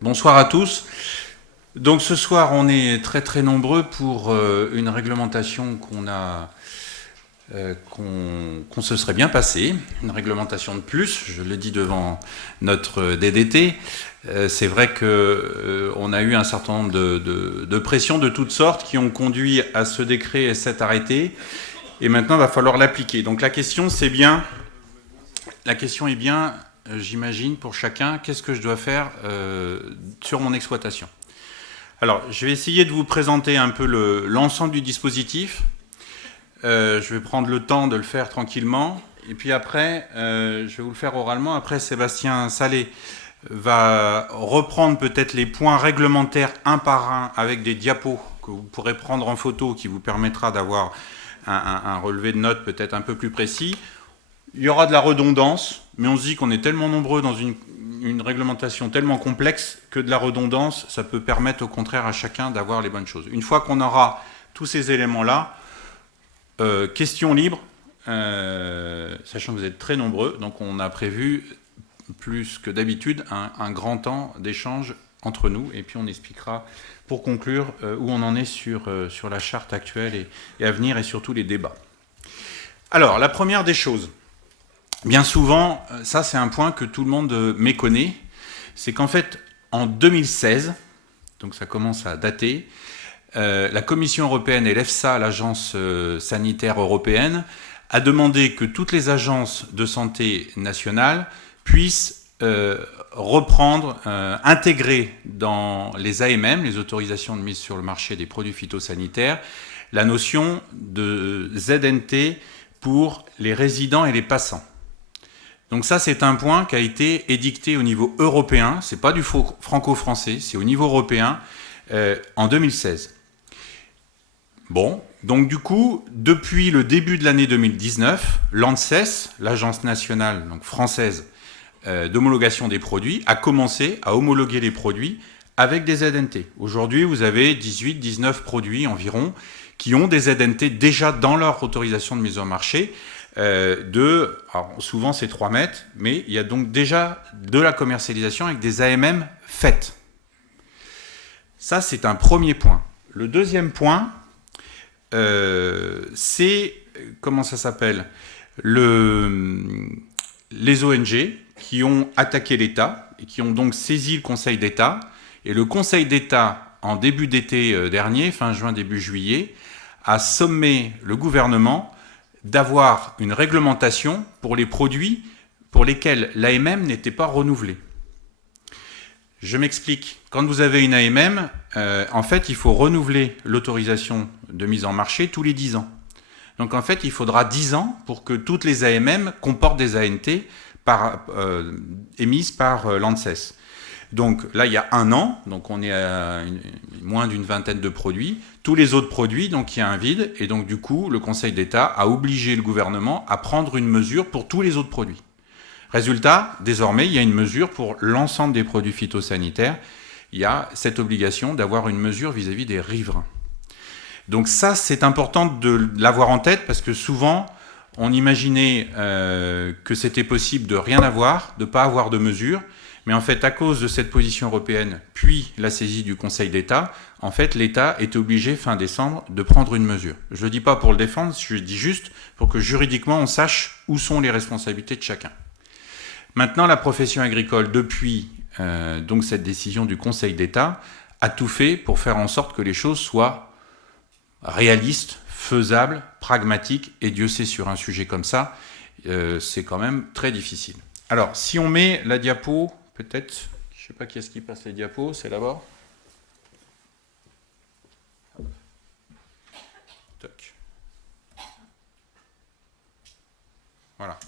Bonsoir à tous. Donc ce soir, on est très très nombreux pour une réglementation qu'on se serait bien passé, une réglementation de plus. Je le dis devant notre DDT. C'est vrai que on a eu un certain nombre de pressions de toutes sortes qui ont conduit à ce décret et cet arrêté. Et maintenant, il va falloir l'appliquer. Donc la question est bien, j'imagine, pour chacun, qu'est-ce que je dois faire sur mon exploitation. Alors, je vais essayer de vous présenter un peu l'ensemble du dispositif. Je vais prendre le temps de le faire tranquillement. Et puis après, je vais vous le faire oralement. Après, Sébastien Salé va reprendre peut-être les points réglementaires un par un avec des diapos que vous pourrez prendre en photo qui vous permettra d'avoir un relevé de notes peut-être un peu plus précis. Il y aura de la redondance, mais on se dit qu'on est tellement nombreux dans une réglementation tellement complexe que de la redondance, ça peut permettre au contraire à chacun d'avoir les bonnes choses. Une fois qu'on aura tous ces éléments-là, questions libres, sachant que vous êtes très nombreux, donc on a prévu plus que d'habitude un grand temps d'échange entre nous, et puis on expliquera pour conclure où on en est sur la charte actuelle et à venir, et surtout les débats. Alors, la première des choses, bien souvent, ça c'est un point que tout le monde méconnaît, c'est qu'en fait, en 2016, donc ça commence à dater, la Commission européenne et l'EFSA, l'agence sanitaire européenne, a demandé que toutes les agences de santé nationales puissent reprendre, intégrer dans les AMM, les autorisations de mise sur le marché des produits phytosanitaires, la notion de ZNT pour les résidents et les passants. Donc ça, c'est un point qui a été édicté au niveau européen, c'est pas du franco-français, c'est au niveau européen, en 2016. Bon, donc du coup, depuis le début de l'année 2019, l'ANSES, l'Agence nationale donc française d'homologation des produits, a commencé à homologuer les produits avec des ZNT. Aujourd'hui, vous avez 18-19 produits environ qui ont des ZNT déjà dans leur autorisation de mise au marché, alors souvent c'est 3 mètres, mais il y a donc déjà de la commercialisation avec des AMM faites. Ça, c'est un premier point. Le deuxième point, c'est, comment ça s'appelle, les ONG qui ont attaqué l'État et qui ont donc saisi le Conseil d'État. Et le Conseil d'État, en début d'été dernier, fin juin, début juillet, a sommé le gouvernement d'avoir une réglementation pour les produits pour lesquels l'AMM n'était pas renouvelée. Je m'explique. Quand vous avez une AMM, en fait, il faut renouveler l'autorisation de mise en marché tous les 10 ans. Donc en fait, il faudra 10 ans pour que toutes les AMM comportent des ANT émises par l'ANSES. Donc là, il y a 1 an, donc on est à moins d'une vingtaine de produits. Tous les autres produits, donc il y a un vide, et donc du coup, le Conseil d'État a obligé le gouvernement à prendre une mesure pour tous les autres produits. Résultat, désormais, il y a une mesure pour l'ensemble des produits phytosanitaires. Il y a cette obligation d'avoir une mesure vis-à-vis des riverains. Donc ça, c'est important de l'avoir en tête, parce que souvent, on imaginait que c'était possible de rien avoir, de ne pas avoir de mesure. Mais en fait, à cause de cette position européenne, puis la saisie du Conseil d'État, en fait, l'État est obligé, fin décembre, de prendre une mesure. Je ne le dis pas pour le défendre, je le dis juste pour que juridiquement, on sache où sont les responsabilités de chacun. Maintenant, la profession agricole, depuis donc cette décision du Conseil d'État, a tout fait pour faire en sorte que les choses soient réalistes, faisables, pragmatiques, et Dieu sait, sur un sujet comme ça, c'est quand même très difficile. Alors, si on met la diapo... Peut-être, je ne sais pas qui est-ce qui passe les diapos, c'est là-bas. Toc. Voilà.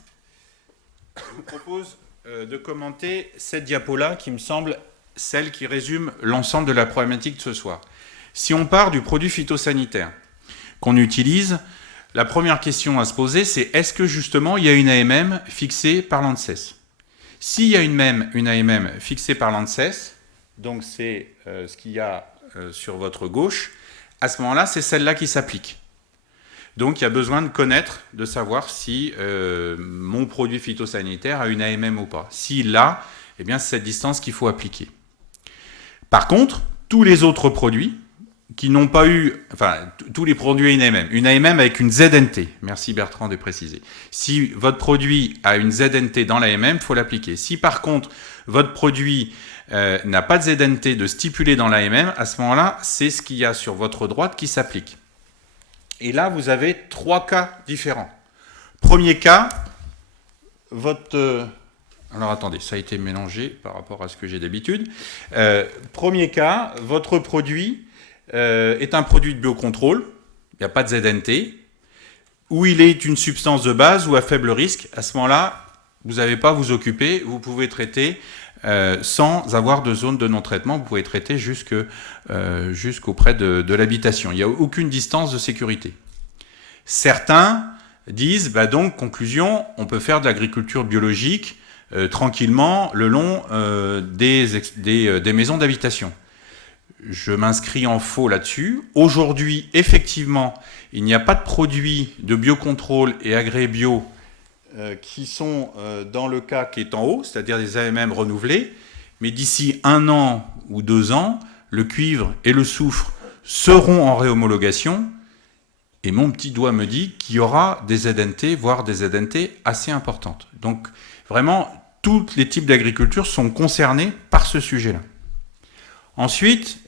Je vous propose de commenter cette diapo-là qui me semble celle qui résume l'ensemble de la problématique de ce soir. Si on part du produit phytosanitaire qu'on utilise, la première question à se poser, c'est est-ce que justement il y a une AMM fixée par l'ANSES ? S'il y a une AMM fixée par l'ANSES, donc c'est ce qu'il y a sur votre gauche, à ce moment-là, c'est celle-là qui s'applique. Donc il y a besoin de connaître, de savoir si mon produit phytosanitaire a une AMM ou pas. S'il l'a, eh bien c'est cette distance qu'il faut appliquer. Par contre, tous les autres produits qui n'ont pas eu, enfin, tous les produits une AMM avec une ZNT. Merci Bertrand de préciser. Si votre produit a une ZNT dans l'AMM, il faut l'appliquer. Si par contre, votre produit n'a pas de ZNT de stipulé dans l'AMM, à ce moment-là, c'est ce qu'il y a sur votre droite qui s'applique. Et là, vous avez 3 cas différents. Premier cas, alors attendez, ça a été mélangé par rapport à ce que j'ai d'habitude. Premier cas, votre produit est un produit de biocontrôle, il n'y a pas de ZNT, ou il est une substance de base ou à faible risque. À ce moment-là, vous n'avez pas à vous occuper, vous pouvez traiter sans avoir de zone de non-traitement, vous pouvez traiter jusqu'auprès de l'habitation. Il n'y a aucune distance de sécurité. Certains disent, donc, conclusion, on peut faire de l'agriculture biologique tranquillement le long des maisons d'habitation. Je m'inscris en faux là-dessus. Aujourd'hui, effectivement, il n'y a pas de produits de biocontrôle et agrébio qui sont dans le cas qui est en haut, c'est-à-dire des AMM renouvelés, mais d'ici 1 an ou 2 ans, le cuivre et le soufre seront en réhomologation, et mon petit doigt me dit qu'il y aura des ZNT, voire des ZNT assez importantes. Donc, vraiment, tous les types d'agriculture sont concernés par ce sujet-là. Ensuite,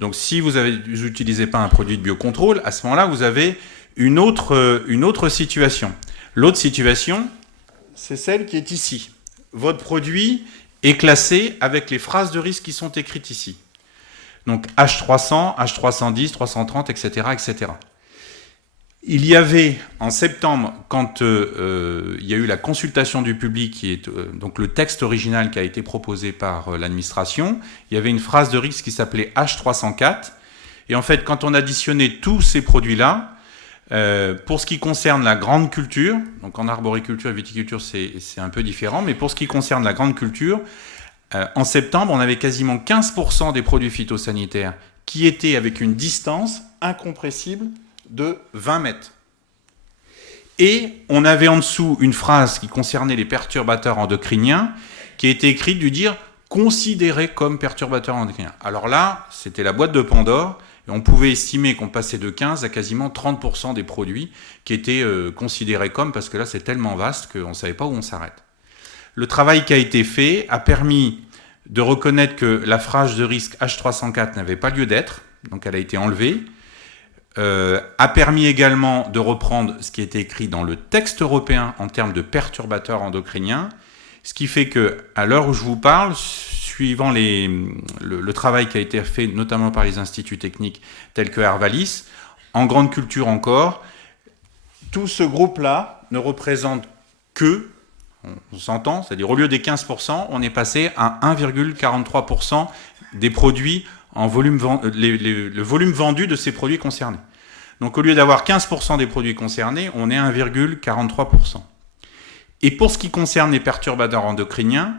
donc si vous n'utilisez pas un produit de biocontrôle, à ce moment-là, vous avez une autre situation. L'autre situation, c'est celle qui est ici. Votre produit est classé avec les phrases de risque qui sont écrites ici. Donc H300, H310, 330, etc., etc. Il y avait en septembre, quand il y a eu la consultation du public, qui est donc le texte original qui a été proposé par l'administration, il y avait une phrase de risque qui s'appelait H304. Et en fait, quand on additionnait tous ces produits-là, pour ce qui concerne la grande culture, donc en arboriculture et viticulture, c'est un peu différent, mais pour ce qui concerne la grande culture, en septembre, on avait quasiment 15% des produits phytosanitaires qui étaient avec une distance incompressible de 20 mètres. Et on avait en dessous une phrase qui concernait les perturbateurs endocriniens qui a été écrite du dire « considérés comme perturbateurs endocriniens ». Alors là, c'était la boîte de Pandore, et on pouvait estimer qu'on passait de 15 à quasiment 30% des produits qui étaient considérés comme, parce que là, c'est tellement vaste qu'on ne savait pas où on s'arrête. Le travail qui a été fait a permis de reconnaître que la phrase de risque H304 n'avait pas lieu d'être, donc elle a été enlevée, a permis également de reprendre ce qui était écrit dans le texte européen en termes de perturbateurs endocriniens, ce qui fait qu'à l'heure où je vous parle, suivant le travail qui a été fait notamment par les instituts techniques tels que Arvalis, en grande culture encore, tout ce groupe-là ne représente que, on s'entend, c'est-à-dire au lieu des 15%, on est passé à 1,43% des produits en volume, le volume vendu de ces produits concernés. Donc au lieu d'avoir 15% des produits concernés, on est à 1,43%. Et pour ce qui concerne les perturbateurs endocriniens,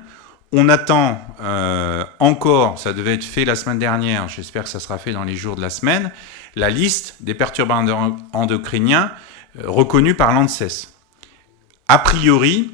on attend encore, ça devait être fait la semaine dernière, j'espère que ça sera fait dans les jours de la semaine, la liste des perturbateurs endocriniens reconnus par l'ANSES. A priori,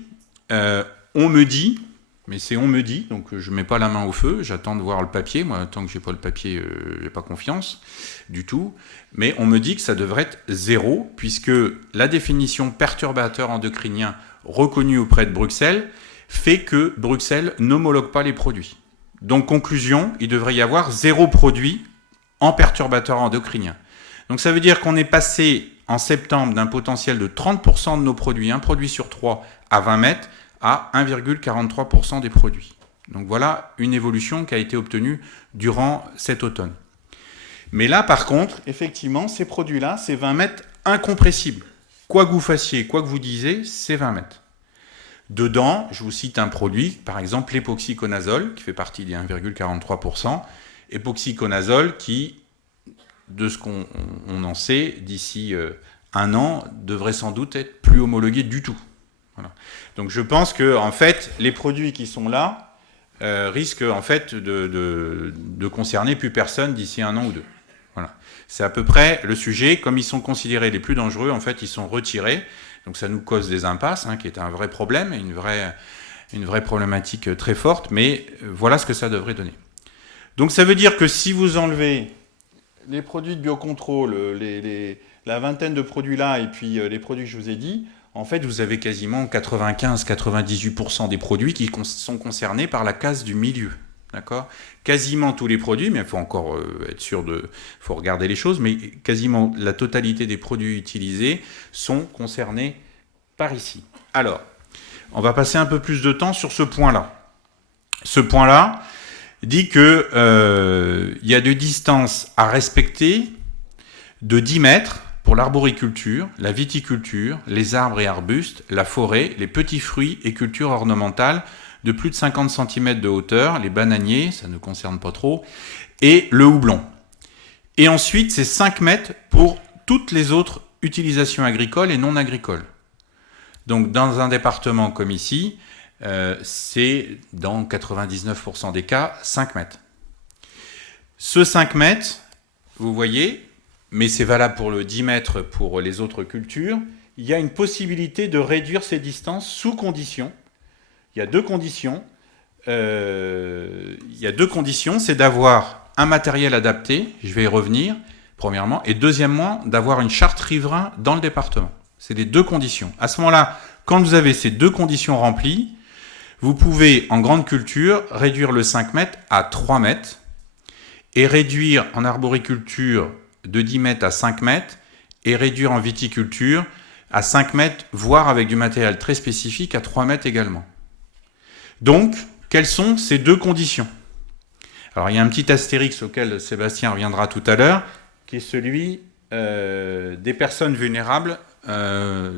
on me dit, mais c'est on me dit, donc je ne mets pas la main au feu, j'attends de voir le papier, moi tant que je n'ai pas le papier, je n'ai pas confiance du tout, mais on me dit que ça devrait être 0, puisque la définition perturbateur endocrinien reconnue auprès de Bruxelles fait que Bruxelles n'homologue pas les produits. Donc conclusion, il devrait y avoir 0 produit en perturbateur endocrinien. Donc ça veut dire qu'on est passé en septembre d'un potentiel de 30% de nos produits, un produit sur 3 à 20 mètres, à 1,43% des produits. Donc voilà une évolution qui a été obtenue durant cet automne. Mais là, par contre, effectivement, ces produits-là, c'est 20 mètres incompressibles. Quoi que vous fassiez, quoi que vous disiez, c'est 20 mètres. Dedans, je vous cite un produit, par exemple l'époxyconazole, qui fait partie des 1,43%. Époxyconazole qui, de ce qu'on en sait, d'ici 1 an, devrait sans doute être plus homologué du tout. Voilà. Donc je pense que en fait, les produits qui sont là risquent en fait de concerner plus personne d'ici 1 an ou 2. Voilà. C'est à peu près le sujet. Comme ils sont considérés les plus dangereux, en fait, ils sont retirés. Donc ça nous cause des impasses, qui est un vrai problème, une vraie problématique très forte. Mais voilà ce que ça devrait donner. Donc ça veut dire que si vous enlevez les produits de biocontrôle, la vingtaine de produits là, et puis les produits que je vous ai dit, en fait, vous avez quasiment 95-98% des produits qui sont concernés par la case du milieu. D'accord ? Quasiment tous les produits, mais il faut encore être sûr faut regarder les choses, mais quasiment la totalité des produits utilisés sont concernés par ici. Alors, on va passer un peu plus de temps sur ce point-là. Ce point-là dit que y a des distances à respecter de 10 mètres pour l'arboriculture, la viticulture, les arbres et arbustes, la forêt, les petits fruits et cultures ornementales de plus de 50 cm de hauteur, les bananiers, ça ne concerne pas trop, et le houblon. Et ensuite, c'est 5 mètres pour toutes les autres utilisations agricoles et non agricoles. Donc, dans un département comme ici, c'est dans 99% des cas 5 mètres. Ce 5 mètres, vous voyez, mais c'est valable pour le 10 mètres pour les autres cultures, il y a une possibilité de réduire ces distances sous condition. Il y a deux conditions. C'est d'avoir un matériel adapté, je vais y revenir, premièrement, et deuxièmement, d'avoir une charte riverain dans le département. C'est les deux conditions. À ce moment-là, quand vous avez ces deux conditions remplies, vous pouvez, en grande culture, réduire le 5 mètres à 3 mètres et réduire en arboriculture de 10 mètres à 5 mètres et réduire en viticulture à 5 mètres, voire avec du matériel très spécifique à 3 mètres également. Donc, quelles sont ces deux conditions ? Alors, il y a un petit astérix auquel Sébastien reviendra tout à l'heure, qui est celui des personnes vulnérables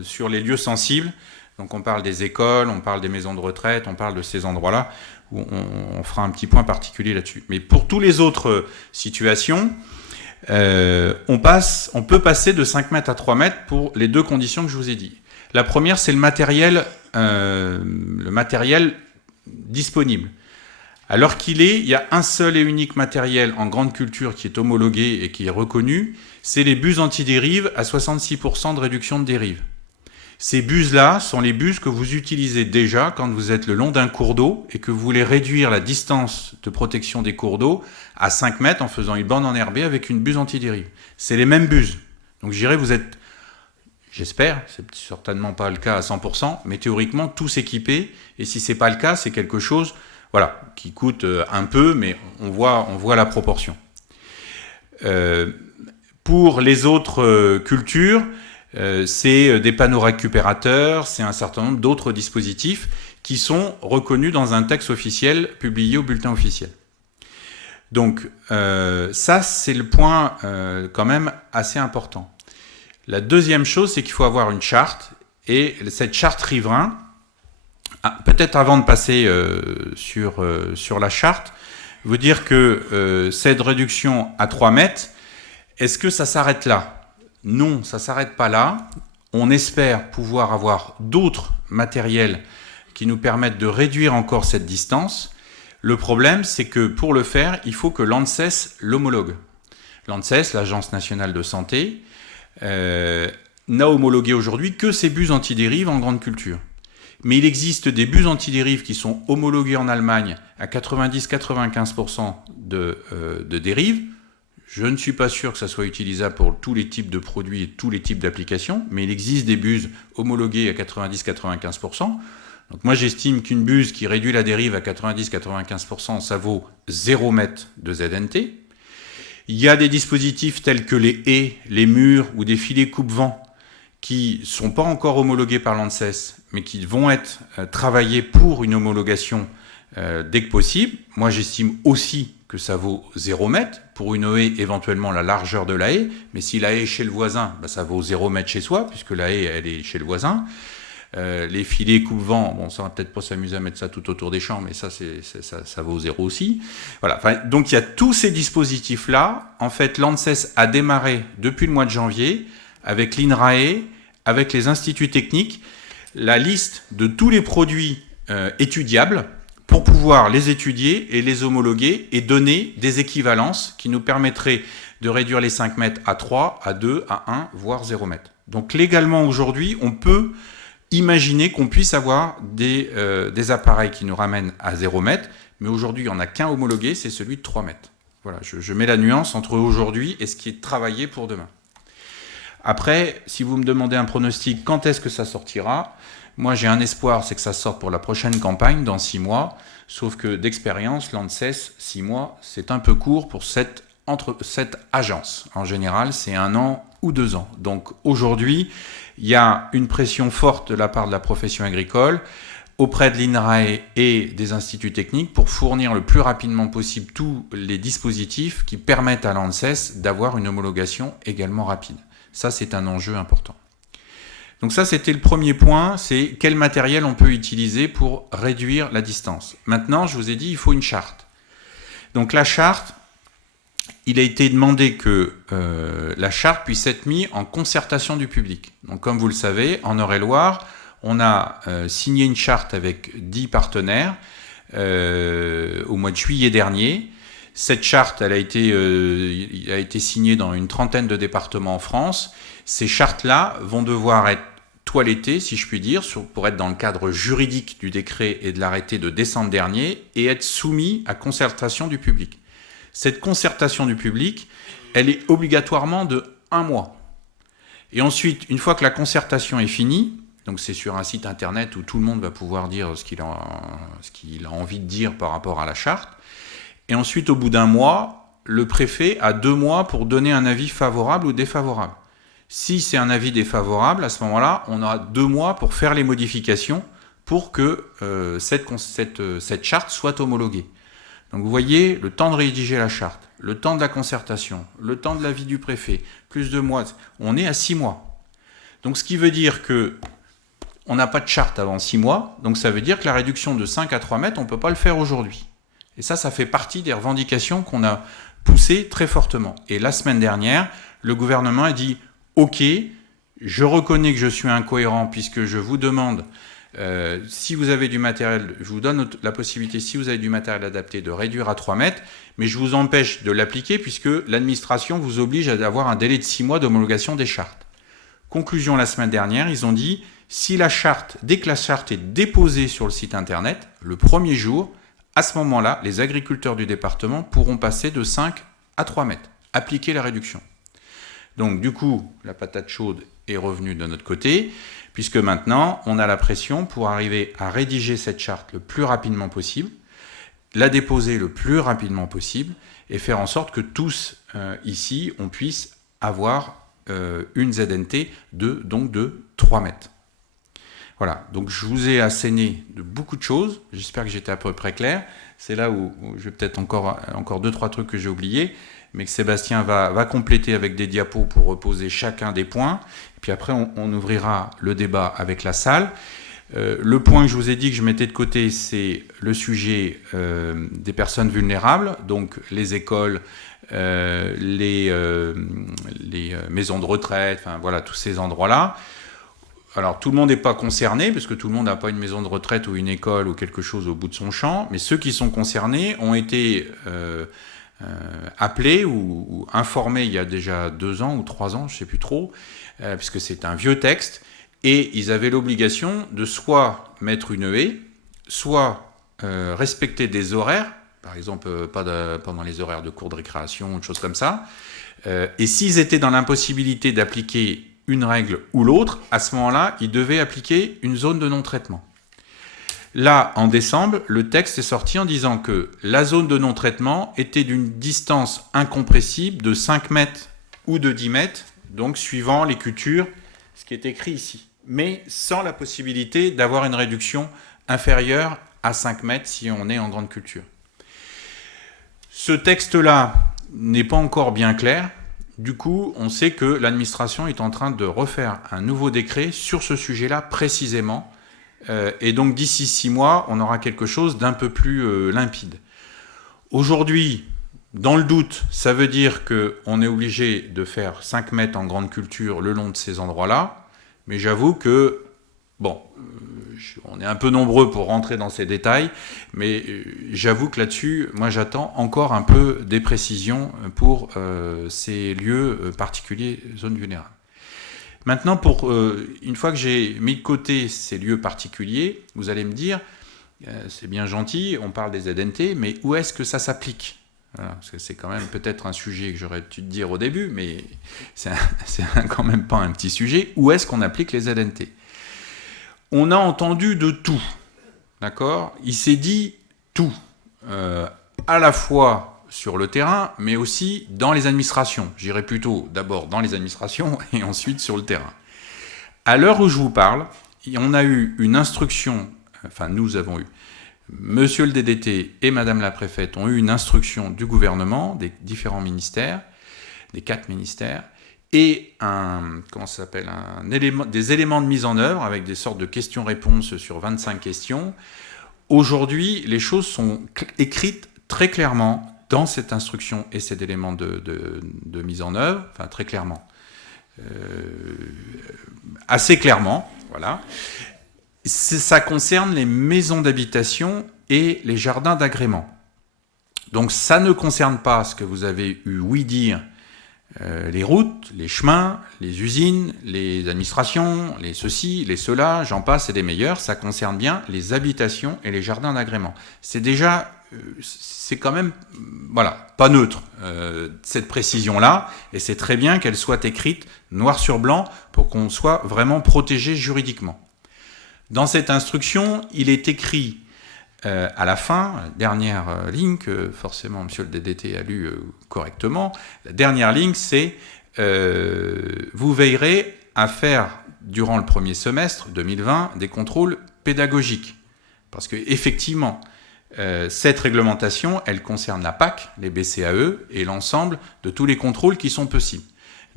sur les lieux sensibles. Donc, on parle des écoles, on parle des maisons de retraite, on parle de ces endroits-là, où on fera un petit point particulier là-dessus. Mais pour toutes les autres situations, on peut passer de 5 mètres à 3 mètres pour les deux conditions que je vous ai dit. La première, c'est le matériel disponible. Alors il y a un seul et unique matériel en grande culture qui est homologué et qui est reconnu, c'est les buses antidérives à 66% de réduction de dérive. Ces buses-là sont les buses que vous utilisez déjà quand vous êtes le long d'un cours d'eau et que vous voulez réduire la distance de protection des cours d'eau à 5 mètres en faisant une bande enherbée avec une buse antidérive. C'est les mêmes buses. Donc je dirais vous êtes, j'espère, c'est certainement pas le cas à 100%, mais théoriquement tous équipés. Et si c'est pas le cas, c'est quelque chose, voilà, qui coûte un peu, mais on voit la proportion. Pour les autres cultures, c'est des panneaux récupérateurs, c'est un certain nombre d'autres dispositifs qui sont reconnus dans un texte officiel publié au bulletin officiel. Donc ça, c'est le point quand même assez important. La deuxième chose, c'est qu'il faut avoir une charte, et cette charte riverain, peut-être avant de passer sur la charte, vous dire que cette réduction à 3 mètres, est-ce que ça s'arrête là ? Non, ça ne s'arrête pas là. On espère pouvoir avoir d'autres matériels qui nous permettent de réduire encore cette distance. Le problème, c'est que pour le faire, il faut que l'ANSES l'homologue. L'ANSES, l'Agence nationale de santé, n'a homologué aujourd'hui que ces buses antidérives en grande culture. Mais il existe des buses antidérives qui sont homologuées en Allemagne à 90-95% de dérive. Je ne suis pas sûr que ça soit utilisable pour tous les types de produits et tous les types d'applications, mais il existe des buses homologuées à 90-95%. Donc moi j'estime qu'une buse qui réduit la dérive à 90-95%, ça vaut 0 mètre de ZNT. Il y a des dispositifs tels que les haies, les murs ou des filets coupe-vent qui ne sont pas encore homologués par l'ANSES, mais qui vont être travaillés pour une homologation dès que possible. Moi j'estime aussi que ça vaut 0 mètre. Pour une haie, éventuellement la largeur de la haie, mais si la haie est chez le voisin, ça vaut 0 mètre chez soi, puisque la haie, elle est chez le voisin. Les filets coupe-vent, bon, ça va peut-être pas s'amuser à mettre ça tout autour des champs, mais ça vaut 0 aussi. Voilà. Enfin, donc il y a tous ces dispositifs-là. En fait, l'ANSES a démarré depuis le mois de janvier, avec l'INRAE, avec les instituts techniques, la liste de tous les produits étudiables, pour pouvoir les étudier et les homologuer et donner des équivalences qui nous permettraient de réduire les 5 mètres à 3, à 2, à 1, voire 0 mètre. Donc légalement aujourd'hui, on peut imaginer qu'on puisse avoir des appareils qui nous ramènent à 0 mètre, mais aujourd'hui, il n'y en a qu'un homologué, c'est celui de 3 mètres. Voilà, je mets la nuance entre aujourd'hui et ce qui est travaillé pour demain. Après, si vous me demandez un pronostic, quand est-ce que ça sortira ? Moi, j'ai un espoir, c'est que ça sorte pour la prochaine campagne, dans 6 mois. Sauf que d'expérience, l'ANSES, 6 mois, c'est un peu court pour cette agence. En général, c'est 1 an ou 2 ans. Donc aujourd'hui, il y a une pression forte de la part de la profession agricole auprès de l'INRAE et des instituts techniques pour fournir le plus rapidement possible tous les dispositifs qui permettent à l'ANSES d'avoir une homologation également rapide. Ça, c'est un enjeu important. Donc ça, c'était le premier point, c'est quel matériel on peut utiliser pour réduire la distance. Maintenant, je vous ai dit, il faut une charte. Donc la charte, il a été demandé que la charte puisse être mise en concertation du public. Donc comme vous le savez, en Eure-et-Loire, on a signé une charte avec 10 partenaires au mois de juillet dernier. Cette charte, elle a été signée dans une trentaine de départements en France. Ces chartes-là vont devoir être toilettées, si je puis dire, pour être dans le cadre juridique du décret et de l'arrêté de décembre dernier et être soumis à concertation du public. Cette concertation du public, elle est obligatoirement de 1 mois. Et ensuite, une fois que la concertation est finie, donc c'est sur un site internet où tout le monde va pouvoir dire ce qu'il a envie de dire par rapport à la charte, et ensuite, au bout d'1 mois, le préfet a 2 mois pour donner un avis favorable ou défavorable. Si c'est un avis défavorable, à ce moment-là, on aura 2 mois pour faire les modifications pour que cette charte soit homologuée. Donc vous voyez, le temps de rédiger la charte, le temps de la concertation, le temps de l'avis du préfet, plus 2 mois, on est à 6 mois. Donc ce qui veut dire que on n'a pas de charte avant 6 mois, donc ça veut dire que la réduction de 5 à 3 mètres, on ne peut pas le faire aujourd'hui. Et ça fait partie des revendications qu'on a poussées très fortement. Et la semaine dernière, le gouvernement a dit « Ok, je reconnais que je suis incohérent puisque je vous demande, si vous avez du matériel, je vous donne la possibilité, si vous avez du matériel adapté, de réduire à 3 mètres, mais je vous empêche de l'appliquer puisque l'administration vous oblige à avoir un délai de 6 mois d'homologation des chartes. » Conclusion la semaine dernière, ils ont dit « Si la charte, dès que la charte est déposée sur le site internet, le premier jour, à ce moment-là, les agriculteurs du département pourront passer de 5 à 3 mètres, appliquer la réduction. » Donc du coup, la patate chaude est revenue de notre côté, puisque maintenant, on a la pression pour arriver à rédiger cette charte le plus rapidement possible, la déposer le plus rapidement possible, et faire en sorte que tous, ici, on puisse avoir une ZNT de 3 mètres. Voilà, donc je vous ai asséné de beaucoup de choses, j'espère que j'étais à peu près clair. C'est là où je vais peut-être encore 2-3 trucs que j'ai oubliés, mais que Sébastien va compléter avec des diapos pour reposer chacun des points. Et puis après, on ouvrira le débat avec la salle. Le point que je vous ai dit que je mettais de côté, c'est le sujet des personnes vulnérables, donc les écoles, les maisons de retraite, enfin voilà, tous ces endroits-là. Alors, tout le monde n'est pas concerné, parce que tout le monde n'a pas une maison de retraite ou une école ou quelque chose au bout de son champ, mais ceux qui sont concernés ont été appelés ou informés il y a déjà 2 ans ou 3 ans, je ne sais plus trop, puisque c'est un vieux texte, et ils avaient l'obligation de soit mettre une haie, soit respecter des horaires, par exemple pendant les horaires de cours de récréation ou de choses comme ça, et s'ils étaient dans l'impossibilité d'appliquer une règle ou l'autre, à ce moment-là, ils devaient appliquer une zone de non-traitement. Là, en décembre, le texte est sorti en disant que la zone de non-traitement était d'une distance incompressible de 5 mètres ou de 10 mètres, donc suivant les cultures, ce qui est écrit ici, mais sans la possibilité d'avoir une réduction inférieure à 5 mètres si on est en grande culture. Ce texte-là n'est pas encore bien clair. Du coup, on sait que l'administration est en train de refaire un nouveau décret sur ce sujet-là précisément. Et donc, d'ici 6 mois, on aura quelque chose d'un peu plus limpide. Aujourd'hui, dans le doute, ça veut dire qu'on est obligé de faire 5 mètres en grande culture le long de ces endroits-là. Mais j'avoue que, bon, on est un peu nombreux pour rentrer dans ces détails, mais j'avoue que là-dessus, moi j'attends encore un peu des précisions pour ces lieux particuliers, zones vulnérables. Maintenant, une fois que j'ai mis de côté ces lieux particuliers, vous allez me dire, c'est bien gentil, on parle des ZNT, mais où est-ce que ça s'applique ? Voilà, parce que c'est quand même peut-être un sujet que j'aurais dû te dire au début, mais c'est quand même pas un petit sujet. Où est-ce qu'on applique les ZNT ? On a entendu de tout, d'accord ? Il s'est dit tout, à la fois sur le terrain, mais aussi dans les administrations. J'irai plutôt d'abord dans les administrations et ensuite sur le terrain. À l'heure où je vous parle, on a eu une instruction, enfin nous avons eu, Monsieur le DDT et Madame la Préfète ont eu une instruction du gouvernement, des différents ministères, des 4 ministères, et des éléments de mise en œuvre avec des sortes de questions-réponses sur 25 questions. Aujourd'hui, les choses sont écrites très clairement dans cette instruction et cet élément de mise en œuvre, enfin très clairement, assez clairement, voilà. Ça concerne les maisons d'habitation et les jardins d'agrément. Donc ça ne concerne pas ce que vous avez eu ouï dire, les routes, les chemins, les usines, les administrations, les ceci, les cela, j'en passe et des meilleurs. Ça concerne bien les habitations et les jardins d'agrément. C'est déjà, c'est quand même, voilà, pas neutre, cette précision-là, et c'est très bien qu'elle soit écrite noir sur blanc pour qu'on soit vraiment protégé juridiquement. Dans cette instruction, il est écrit à la fin, la dernière ligne, que forcément monsieur le DDT a lu correctement, la dernière ligne c'est vous veillerez à faire durant le premier semestre 2020 des contrôles pédagogiques. Parce que effectivement, cette réglementation, elle concerne la PAC, les BCAE et l'ensemble de tous les contrôles qui sont possibles.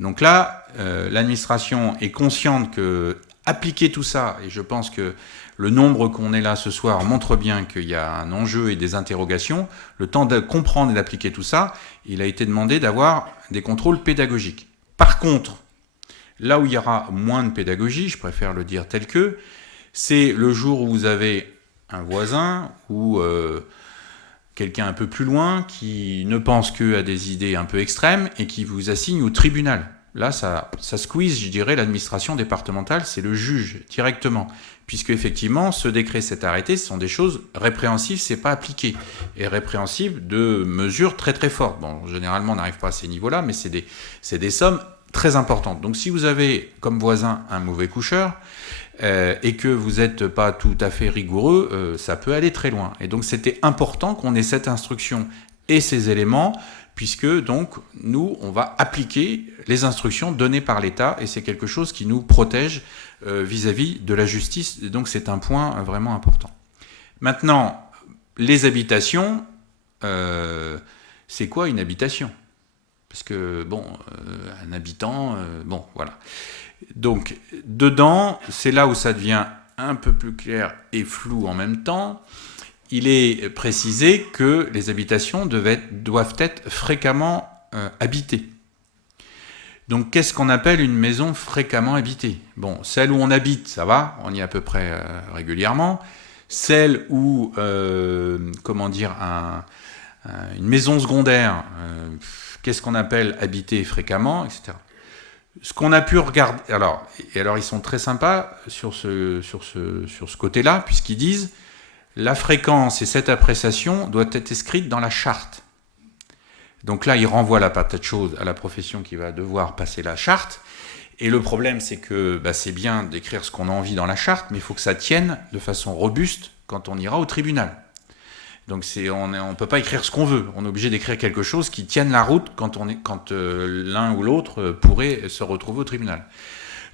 Donc là, l'administration est consciente que appliquer tout ça, et je pense que le nombre qu'on est là ce soir montre bien qu'il y a un enjeu et des interrogations, le temps de comprendre et d'appliquer tout ça, il a été demandé d'avoir des contrôles pédagogiques. Par contre, là où il y aura moins de pédagogie, je préfère le dire tel que, c'est le jour où vous avez un voisin ou quelqu'un un peu plus loin qui ne pense qu'à des idées un peu extrêmes et qui vous assigne au tribunal. Là, ça squeeze, je dirais, l'administration départementale, c'est le juge directement. Puisque, effectivement, ce décret, cet arrêté, ce sont des choses répréhensibles, c'est pas appliqué. Et répréhensibles de mesures très très fortes. Bon, généralement, on n'arrive pas à ces niveaux-là, mais c'est des sommes très importantes. Donc, si vous avez comme voisin un mauvais coucheur, et que vous n'êtes pas tout à fait rigoureux, ça peut aller très loin. Et donc, c'était important qu'on ait cette instruction et ces éléments, puisque donc nous, on va appliquer les instructions données par l'État, et c'est quelque chose qui nous protège vis-à-vis de la justice, et donc c'est un point vraiment important. Maintenant, les habitations, c'est quoi une habitation ? Parce que, bon, un habitant, bon, voilà. Donc, dedans, c'est là où ça devient un peu plus clair et flou en même temps. Il est précisé que les habitations doivent être fréquemment habitées. Donc, qu'est-ce qu'on appelle une maison fréquemment habitée ? Bon, celle où on habite, ça va, on y est à peu près régulièrement. Celle où, une maison secondaire, qu'est-ce qu'on appelle habiter fréquemment, etc. Ce qu'on a pu regarder, alors ils sont très sympas sur ce côté-là, puisqu'ils disent la fréquence et cette appréciation doit être inscrite dans la charte. Donc là, ils renvoient la patate chaude à la profession qui va devoir passer la charte. Et le problème, c'est que c'est bien d'écrire ce qu'on a envie dans la charte, mais il faut que ça tienne de façon robuste quand on ira au tribunal. Donc on ne peut pas écrire ce qu'on veut. On est obligé d'écrire quelque chose qui tienne la route quand l'un ou l'autre pourrait se retrouver au tribunal.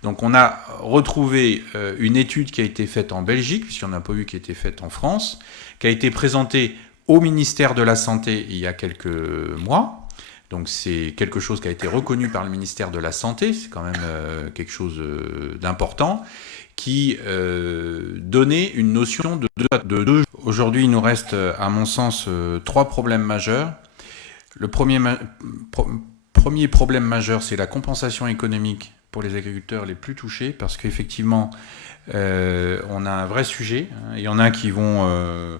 Donc on a retrouvé une étude qui a été faite en Belgique, puisqu'il n'y en a pas eu qui a été faite en France, qui a été présentée au ministère de la Santé il y a quelques mois. Donc c'est quelque chose qui a été reconnu par le ministère de la Santé, c'est quand même quelque chose d'important, qui donnait une notion de deux. Aujourd'hui, il nous reste, à mon sens, 3 problèmes majeurs. Le premier problème majeur, c'est la compensation économique pour les agriculteurs les plus touchés, parce qu'effectivement, on a un vrai sujet. Il y en a qui n'ont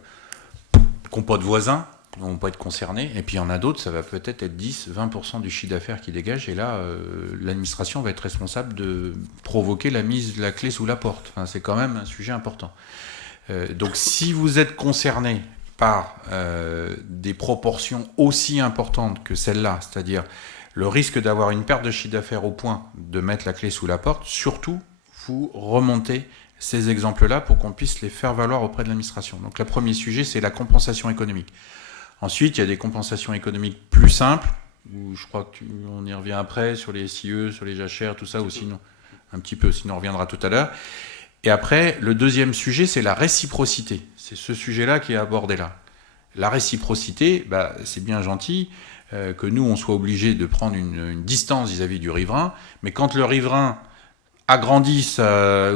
pas de voisins, ne vont pas être concernés, et puis il y en a d'autres, ça va peut-être être 10-20% du chiffre d'affaires qui dégage, et là, l'administration va être responsable de provoquer la mise de la clé sous la porte. Enfin, c'est quand même un sujet important. Donc si vous êtes concerné par des proportions aussi importantes que celle-là, c'est-à-dire le risque d'avoir une perte de chiffre d'affaires au point de mettre la clé sous la porte, surtout, vous remontez ces exemples-là pour qu'on puisse les faire valoir auprès de l'administration. Donc le premier sujet, c'est la compensation économique. Ensuite, il y a des compensations économiques plus simples, où je crois qu'on y revient après, sur les SIE, sur les jachères, tout ça, ou sinon, un petit peu, sinon on reviendra tout à l'heure. Et après, le deuxième sujet, c'est la réciprocité. C'est ce sujet-là qui est abordé là. La réciprocité, c'est bien gentil que nous, on soit obligé de prendre une distance vis-à-vis du riverain, mais quand le riverain agrandit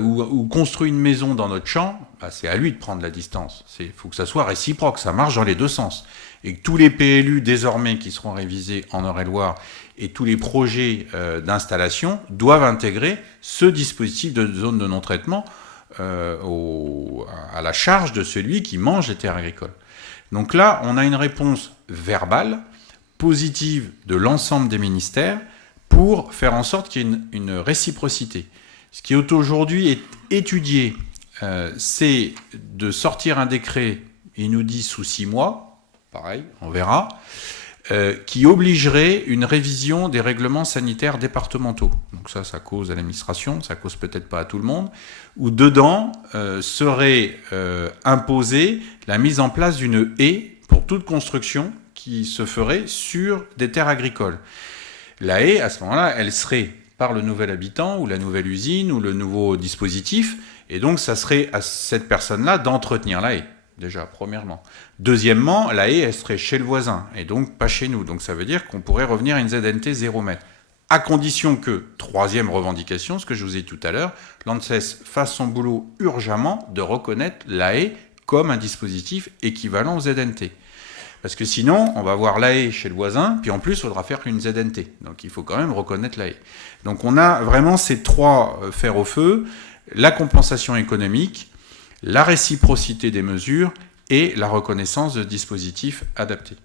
ou construit une maison dans notre champ, c'est à lui de prendre la distance. Il faut que ça soit réciproque, ça marche dans les deux sens. Et que tous les PLU désormais qui seront révisés en Eure-et-Loire et tous les projets d'installation doivent intégrer ce dispositif de zone de non-traitement à la charge de celui qui mange les terres agricoles. Donc là, on a une réponse verbale, positive de l'ensemble des ministères pour faire en sorte qu'il y ait une réciprocité. Ce qui est aujourd'hui étudié, c'est de sortir un décret, il nous dit sous 6 mois, pareil, on verra, qui obligerait une révision des règlements sanitaires départementaux. Donc ça cause à l'administration, ça cause peut-être pas à tout le monde, où dedans serait imposée la mise en place d'une haie pour toute construction qui se ferait sur des terres agricoles. La haie, à ce moment-là, elle serait par le nouvel habitant ou la nouvelle usine ou le nouveau dispositif, et donc ça serait à cette personne-là d'entretenir la haie. Déjà, premièrement. Deuxièmement, la haie, elle serait chez le voisin, et donc pas chez nous. Donc ça veut dire qu'on pourrait revenir à une ZNT 0 mètre. À condition que, troisième revendication, ce que je vous ai dit tout à l'heure, l'ANSES fasse son boulot urgemment de reconnaître la haie comme un dispositif équivalent aux ZNT. Parce que sinon, on va avoir la haie chez le voisin, puis en plus, il faudra faire une ZNT. Donc il faut quand même reconnaître la haie. Donc on a vraiment ces trois fers au feu, la compensation économique, la réciprocité des mesures et la reconnaissance de dispositifs adaptés.